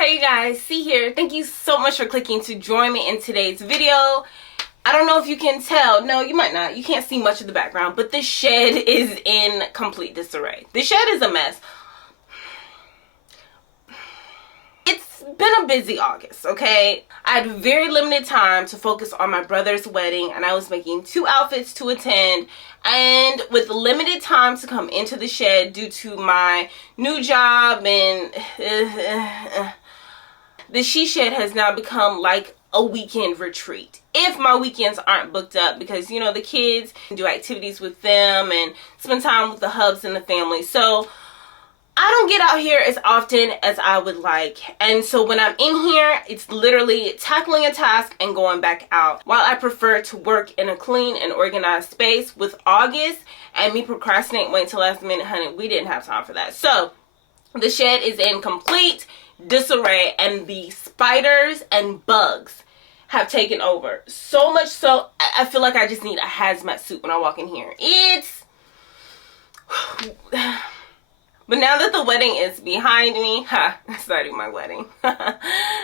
Hey you guys, C here. Thank you so much for clicking to join me in today's video. I don't know if you can tell. No, you might not. You can't see much of the background, but the shed is in complete disarray. The shed is a mess. It's been a busy August, okay? I had very limited time to focus on my brother's wedding, and I was making 2 outfits to attend, and with limited time to come into the shed due to my new job, and the she shed has now become like a weekend retreat. If my weekends aren't booked up, because, you know, the kids do activities with them and spend time with the hubs and the family. So I don't get out here as often as I would like. And so when I'm in here, it's literally tackling a task and going back out. While I prefer to work in a clean and organized space, with August and me procrastinating, waiting till last minute, honey, we didn't have time for that. So the shed is in complete disarray, and the spiders and bugs have taken over. So much so, I feel like I just need a hazmat suit when I walk in here. But now that the wedding is behind me, it's not even my wedding. Now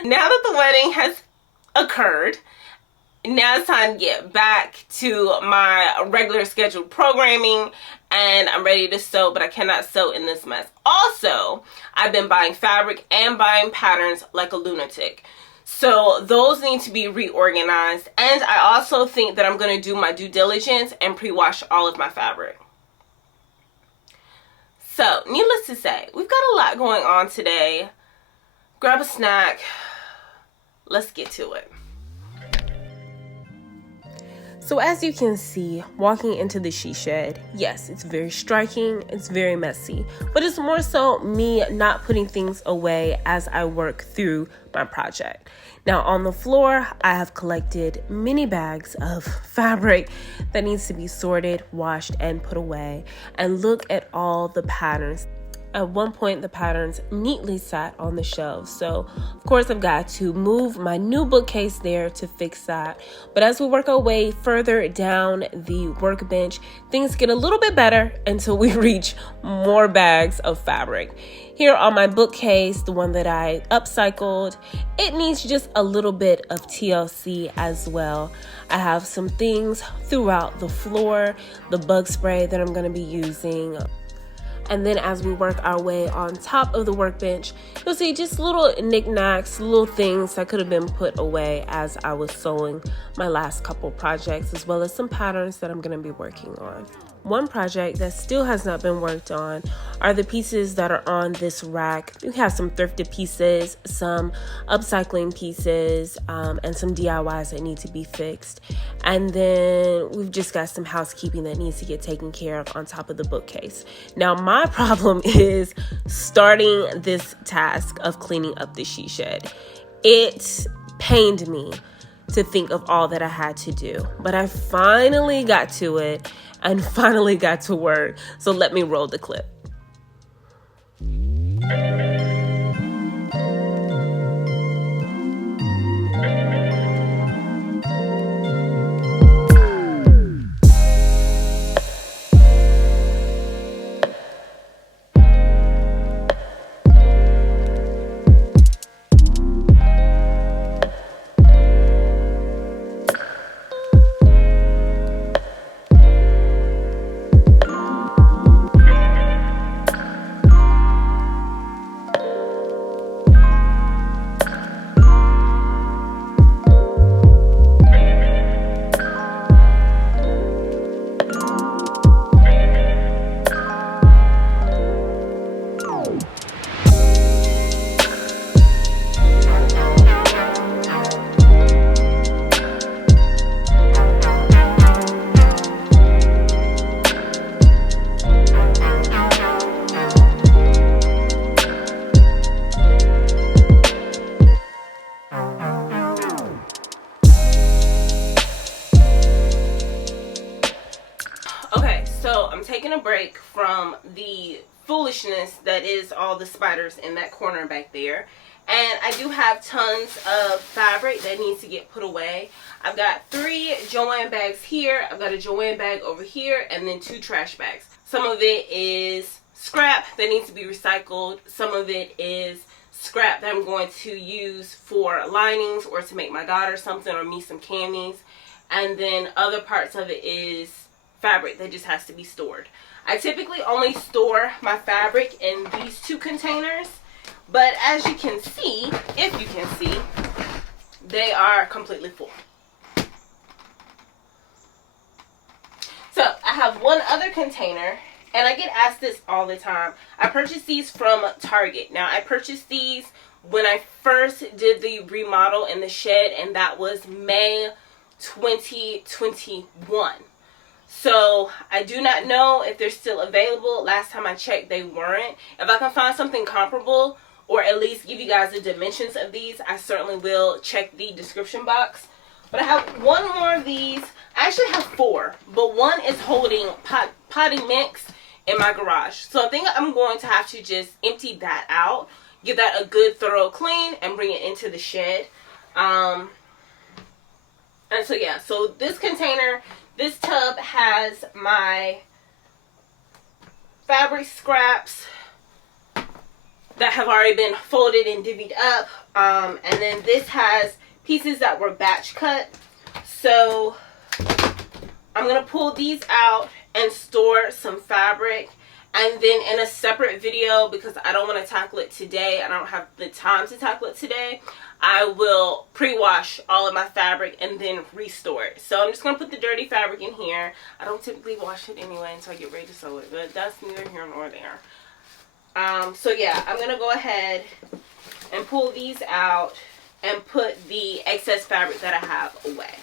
that the wedding has occurred, now it's time to get back to my regular scheduled programming, and I'm ready to sew, but I cannot sew in this mess. Also, I've been buying fabric and buying patterns like a lunatic. So those need to be reorganized, and I also think that I'm going to do my due diligence and pre-wash all of my fabric. So, needless to say, we've got a lot going on today. Grab a snack. Let's get to it. So as you can see, walking into the she shed, yes, it's very striking, it's very messy, but it's more so me not putting things away as I work through my project. Now on the floor, I have collected many bags of fabric that needs to be sorted, washed, and put away. And look at all the patterns. At one point, the patterns neatly sat on the shelves. So, of course, I've got to move my new bookcase there to fix that. But as we work our way further down the workbench, things get a little bit better until we reach more bags of fabric. Here on my bookcase, the one that I upcycled, it needs just a little bit of TLC as well. I have some things throughout the floor, the bug spray that I'm going to be using. And then as we work our way on top of the workbench, you'll see just little knickknacks, little things that could have been put away as I was sewing my last couple projects, as well as some patterns that I'm going to be working on. One project that still has not been worked on are the pieces that are on this rack. We have some thrifted pieces, some upcycling pieces, and some DIYs that need to be fixed. And then we've just got some housekeeping that needs to get taken care of on top of the bookcase. Now, my problem is starting this task of cleaning up the she shed. It pained me to think of all that I had to do, but I finally got to it and finally got to work. So let me roll the clip. So I'm taking a break from the foolishness that is all the spiders in that corner back there. And I do have tons of fabric that needs to get put away. I've got 3 Joanne bags here. I've got a Joanne bag over here, and then 2 trash bags. Some of it is scrap that needs to be recycled. Some of it is scrap that I'm going to use for linings or to make my daughter something or me some camis. And then other parts of it is fabric that just has to be stored. I typically only store my fabric in these 2 containers, but as you can see, if you can see, they are completely full. So I have one other container, and I get asked this all the time. I purchased these from Target. Now, I purchased these when I first did the remodel in the shed, and that was May 2021. So I do not know if they're still available. Last time I checked, they weren't. If I can find something comparable, or at least give you guys the dimensions of these, I certainly will check the description box. But I have one more of these. I actually have 4, but one is holding potting mix in my garage. So I think I'm going to have to just empty that out, give that a good thorough clean, and bring it into the shed. And so yeah, so this container, this tub has my fabric scraps that have already been folded and divvied up. And then this has pieces that were batch cut. So I'm going to pull these out and store some fabric. And then in a separate video, because I don't want to tackle it today, I don't have the time to tackle it today, I will pre-wash all of my fabric and then restore it. So I'm just going to put the dirty fabric in here. I don't typically wash it anyway until I get ready to sew it, but that's neither here nor there. So yeah, I'm going to go ahead and pull these out and put the excess fabric that I have away.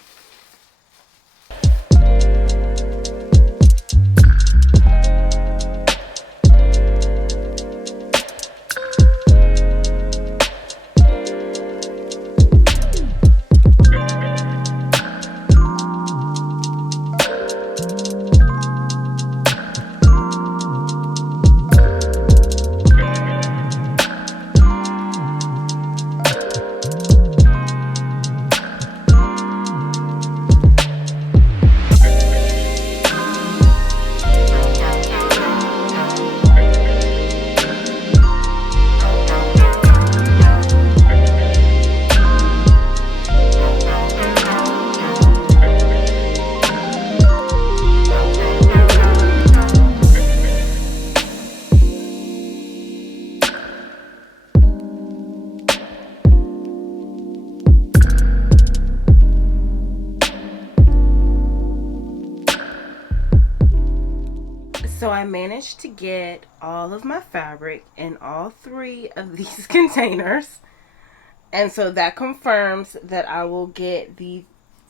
So I managed to get all of my fabric in all 3 of these containers. And so that confirms that I will get the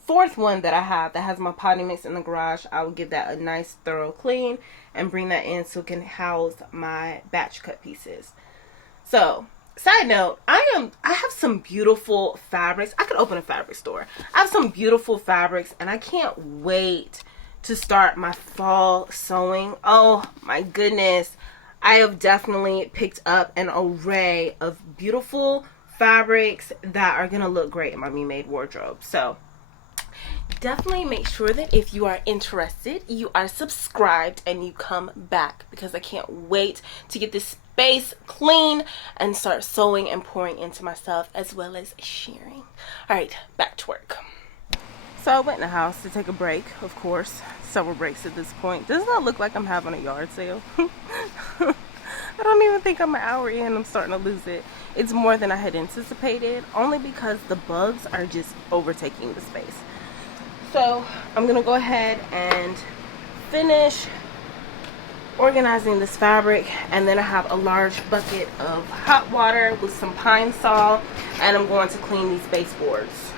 4th one that I have that has my potting mix in the garage. I will give that a nice thorough clean and bring that in so it can house my batch cut pieces. So, side note, I have some beautiful fabrics. I could open a fabric store. I have some beautiful fabrics and I can't wait to start my fall sewing. Oh my goodness. I have definitely picked up an array of beautiful fabrics that are gonna look great in my Me Made wardrobe. So definitely make sure that if you are interested, you are subscribed and you come back, because I can't wait to get this space clean and start sewing and pouring into myself as well as sharing. All right, back to work. So I went in the house to take a break, of course, several breaks at this point. Does not look like I'm having a yard sale. I don't even think I'm an hour in. I'm starting to lose it. It's more than I had anticipated, only because the bugs are just overtaking the space. So I'm gonna go ahead and finish organizing this fabric, and then I have a large bucket of hot water with some pine sol, and I'm going to clean these baseboards.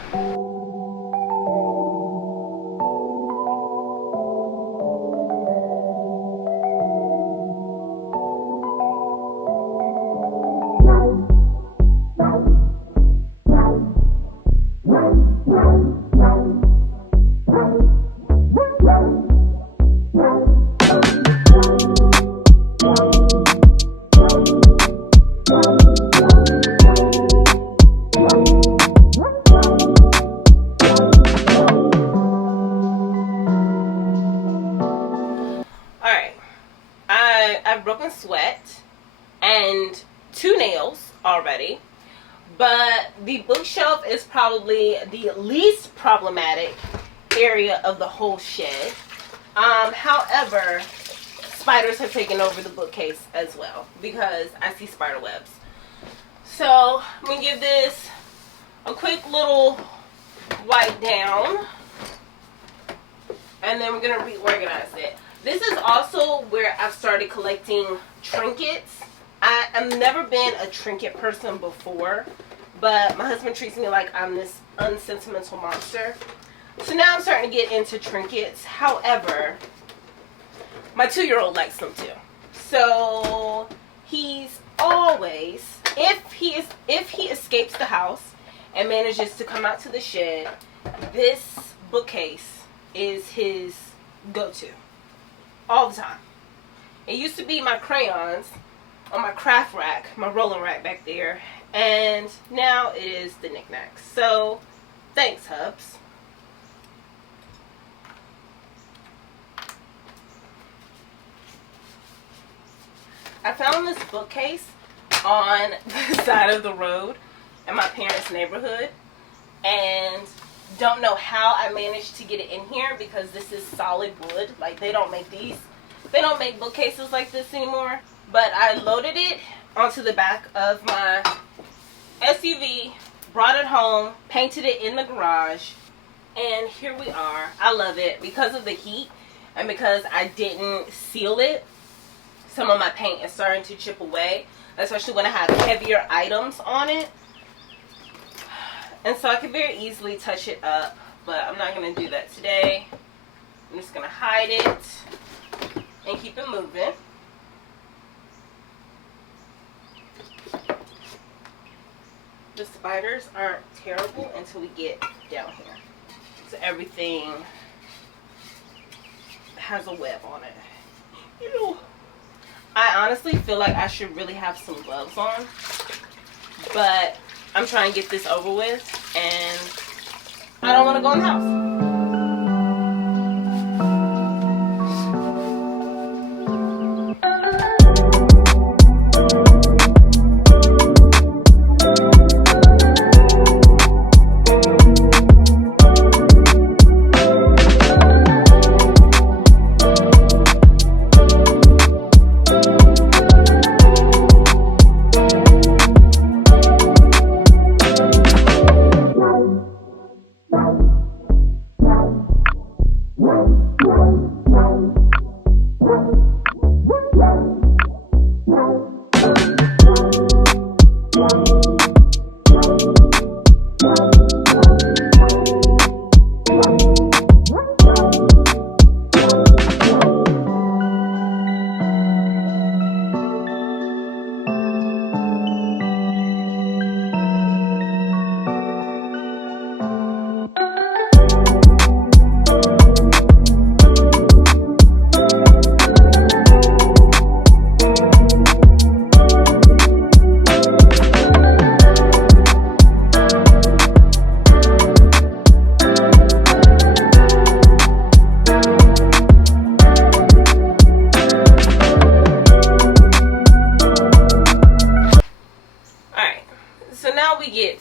But the bookshelf is probably the least problematic area of the whole shed. However, spiders have taken over the bookcase as well because I see spider webs. So I'm going to give this a quick little wipe down. And then we're going to reorganize it. This is also where I've started collecting trinkets. I've never been a trinket person before, but my husband treats me like I'm this unsentimental monster. So now I'm starting to get into trinkets. However, my 2-year-old likes them too. So he's always, if he escapes the house and manages to come out to the shed, this bookcase is his go-to all the time. It used to be my crayons on my craft rack, my rolling rack back there, and now it is the knickknacks. So thanks, Hubs. I found this bookcase on the side of the road in my parents' neighborhood, and don't know how I managed to get it in here because this is solid wood. Like, they don't make bookcases like this anymore. But I loaded it onto the back of my SUV, brought it home, painted it in the garage, and here we are. I love it because of the heat and because I didn't seal it. Some of my paint is starting to chip away, especially when I have heavier items on it. And so I could very easily touch it up, but I'm not going to do that today. I'm just going to hide it and keep it moving. The spiders aren't terrible until we get down here. So everything has a web on it. Ew. I honestly feel like I should really have some gloves on, but I'm trying to get this over with, and I don't want to go in the house.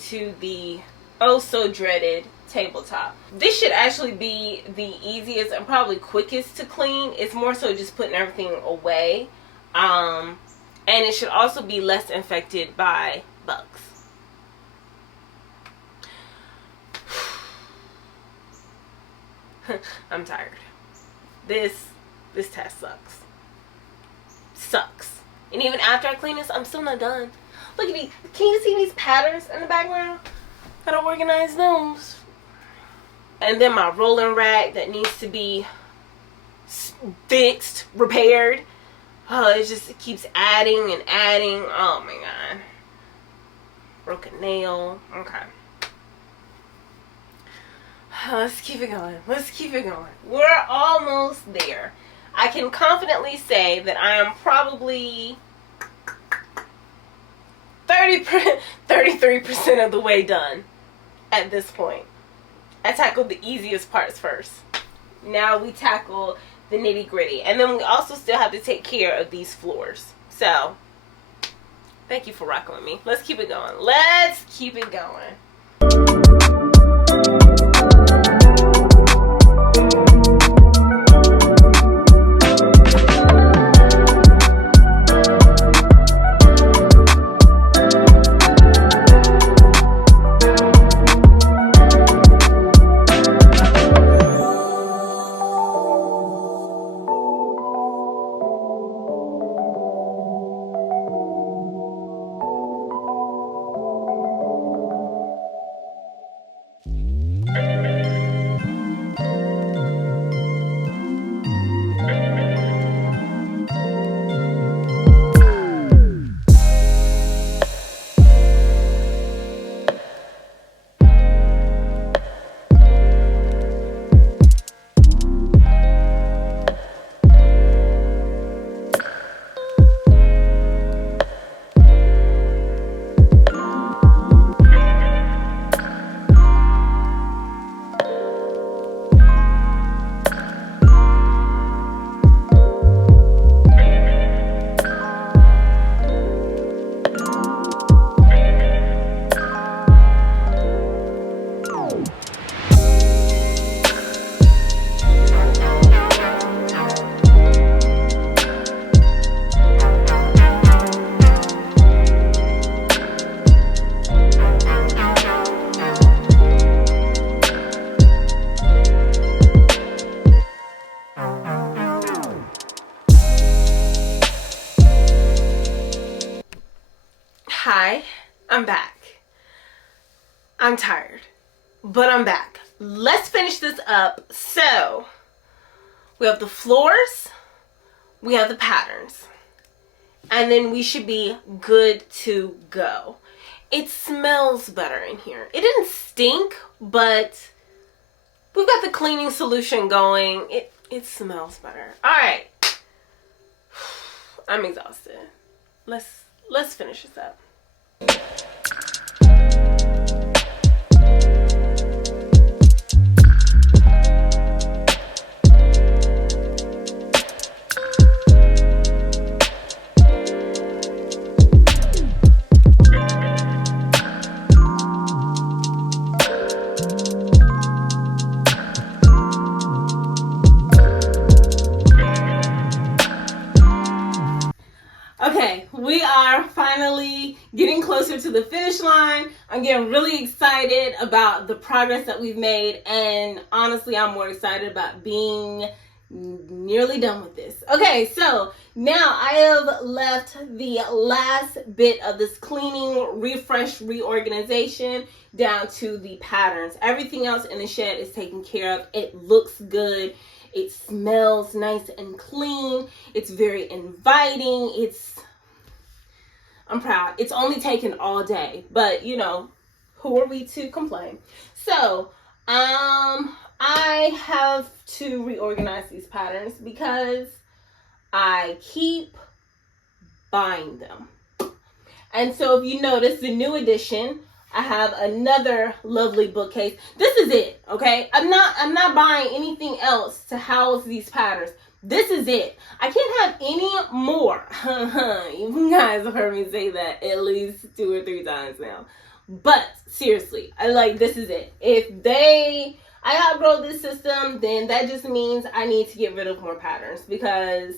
To the oh so dreaded tabletop. This should actually be the easiest and probably quickest to clean. It's more so just putting everything away, and it should also be less infected by bugs. I'm tired. This task sucks. And even after I clean this, I'm still not done. Look at these. Can you see these patterns in the background? Gotta organize those. And then my rolling rack that needs to be fixed, repaired. Oh, it keeps adding and adding. Oh my god. Broken nail. Okay. Let's keep it going. We're almost there. I can confidently say that I am probably 33% of the way done at this point. I tackled the easiest parts first. Now we tackle the nitty gritty. And then we also still have to take care of these floors. So, Thank you for rocking with me. Let's keep it going. Let's keep it going. Hi, I'm back. I'm tired, but I'm back. Let's finish this up. So, we have the floors, we have the patterns, and then we should be good to go. It smells better in here. It didn't stink, but we've got the cleaning solution going. It smells better. All right. I'm exhausted. Let's finish this up. Okay, we are finally getting closer to the finish line. I'm getting really excited about the progress that we've made, and honestly, I'm more excited about being nearly done with this. Okay, so now I have left the last bit of this cleaning, refresh, reorganization down to the patterns. Everything else in the shed is taken care of. It looks good. It smells nice and clean. It's very inviting. I'm proud. It's only taken all day, but you know, who are we to complain? So, I have to reorganize these patterns because I keep buying them. And so if you notice the new edition, I have another lovely bookcase. This is it, okay? I'm not buying anything else to house these patterns. This is it. I can't have any more. You guys have heard me say that at least 2 or 3 times now. But seriously, this is it. If I outgrow this system, then that just means I need to get rid of more patterns because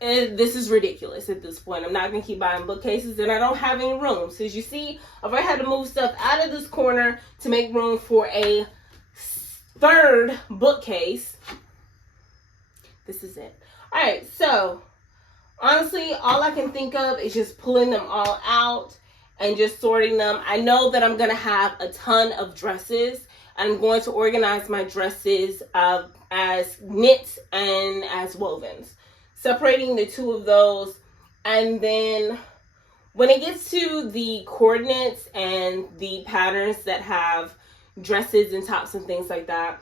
this is ridiculous at this point. I'm not going to keep buying bookcases, and I don't have any room. So as you see, I've already had to move stuff out of this corner to make room for a third bookcase. This is it. All right, so honestly, all I can think of is just pulling them all out and just sorting them. I know that I'm going to have a ton of dresses. I'm going to organize my dresses as knits and as wovens, separating the two of those. And then when it gets to the coordinates and the patterns that have dresses and tops and things like that,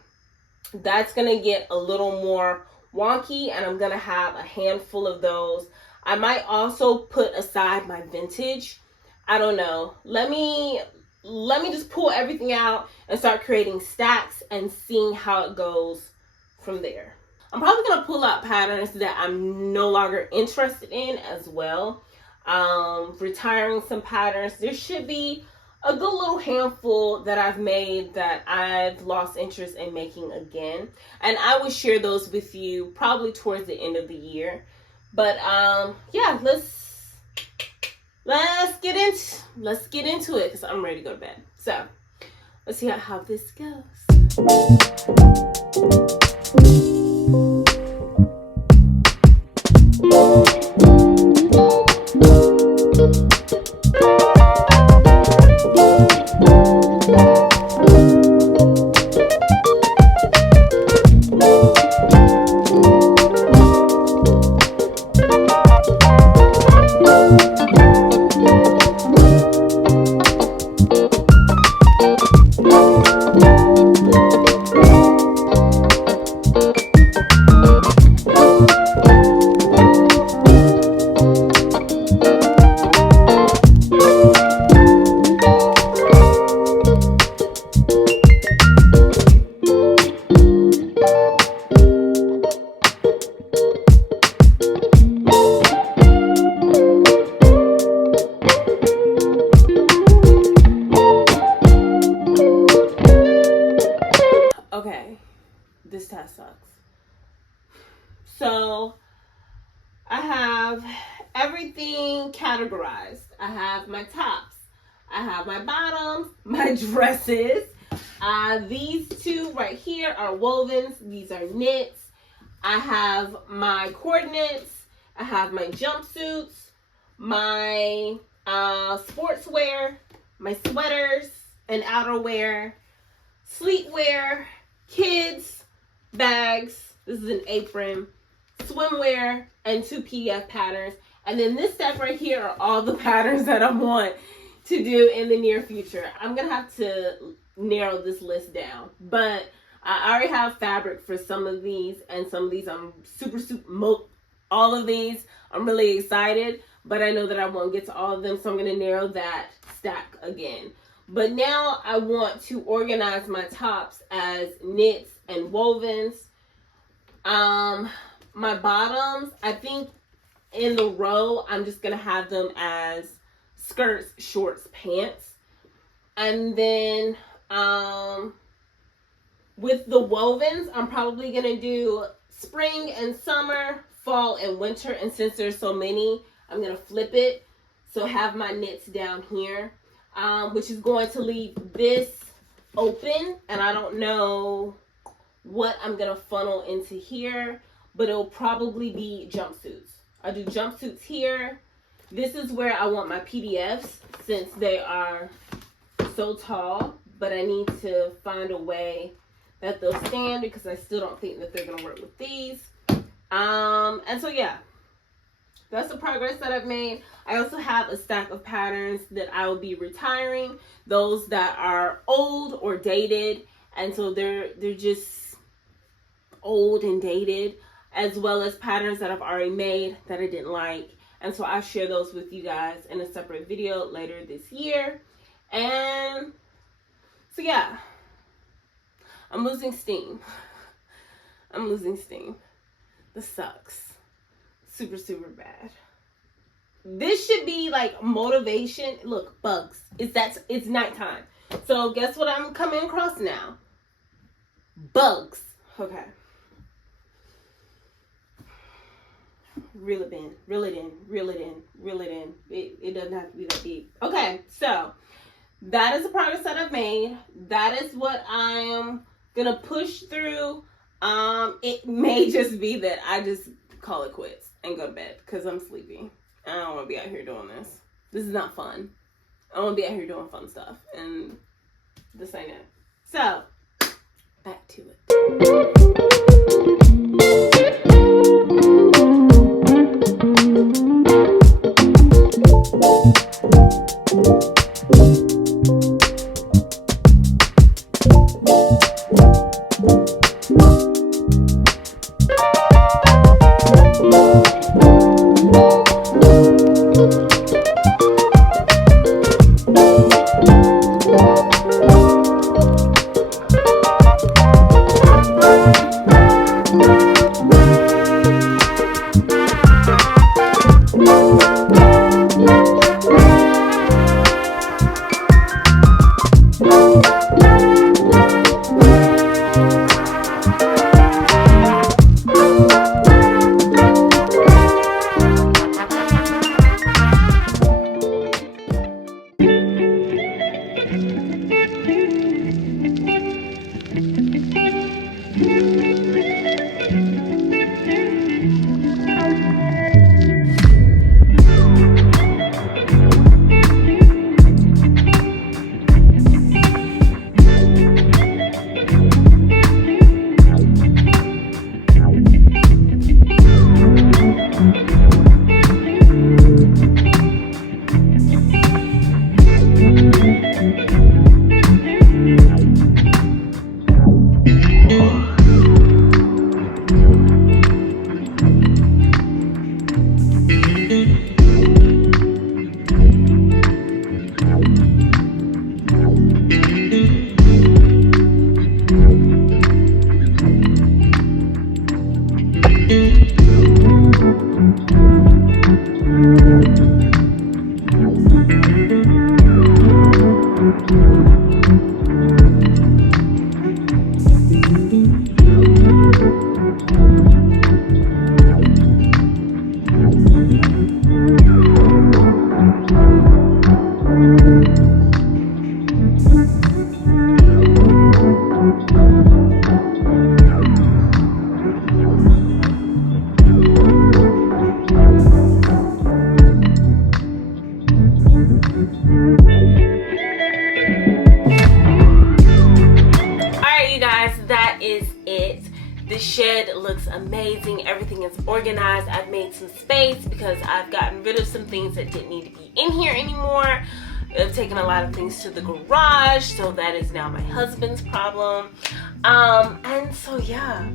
that's going to get a little more wonky, and I'm going to have a handful of those. I might also put aside my vintage. I don't know. Let me just pull everything out and start creating stacks and seeing how it goes from there. I'm probably going to pull out patterns that I'm no longer interested in as well. retiring some patterns. There should be a good little handful that I've made that I've lost interest in making again. And I will share those with you probably towards the end of the year. But yeah, let's get into it because I'm ready to go to bed. So let's see how this goes. Okay, this task sucks. So I have everything categorized. I have my tops, I have my bottoms, my dresses. These two right here are wovens. These are knits. I have my coordinates. I have my jumpsuits, my sportswear, my sweaters and outerwear, sleepwear, kids, bags. This is an apron, swimwear, and 2 PDF patterns. And then this stack right here are all the patterns that I want to do in the near future. I'm gonna have to narrow this list down, but I already have fabric for some of these, and some of these I'm all of these I'm really excited, but I know that I won't get to all of them, so I'm gonna narrow that stack again. But now I want to organize my tops as knits and wovens. My bottoms, I think in the row, I'm just gonna have them as skirts, shorts, pants. And then with the wovens, I'm probably gonna do spring and summer, fall and winter. And since there's so many, I'm gonna flip it. So have my knits down here, which is going to leave this open. And I don't know what I'm gonna funnel into here, but it'll probably be jumpsuits. I'll do jumpsuits here. This is where I want my PDFs since they are so tall, but I need to find a way that they'll stand because I still don't think that they're gonna work with these. And so yeah, that's the progress that I've made. I also have a stack of patterns that I will be retiring, those that are old or dated, and so they're just old and dated, as well as patterns that I've already made that I didn't like. And so I'll share those with you guys in a separate video later this year. And so yeah, I'm losing steam. I'm losing steam. This sucks. Super, super bad. This should be like motivation. Look, bugs. It's nighttime. So guess what I'm coming across now? Bugs. Okay. Reel it in, reel it in, reel it in, reel it in. It doesn't have to be that deep. Okay, so that is the progress that I've made. That is what I am gonna push through. It may just be that I just call it quits and go to bed because I'm sleepy. I don't want to be out here doing this. This is not fun. I want to be out here doing fun stuff, and this ain't it. So back to it. The shed looks amazing. Everything is organized. I've made some space because I've gotten rid of some things that didn't need to be in here anymore. I've taken a lot of things to the garage, so that is now my husband's problem. And so yeah,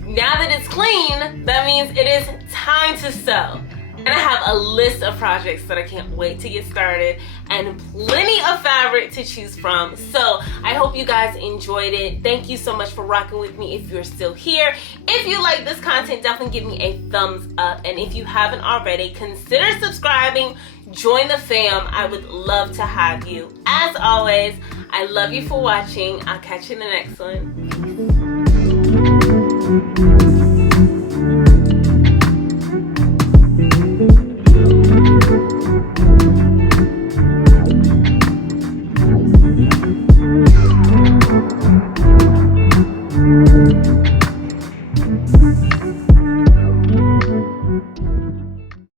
now that it's clean, that means it is time to sew. And I have a list of projects that I can't wait to get started and plenty of fabric to choose from. So I hope you guys enjoyed it. Thank you so much for rocking with me if you're still here. If you like this content, definitely give me a thumbs up. And if you haven't already, consider subscribing. Join the fam. I would love to have you. As always, I love you for watching. I'll catch you in the next one.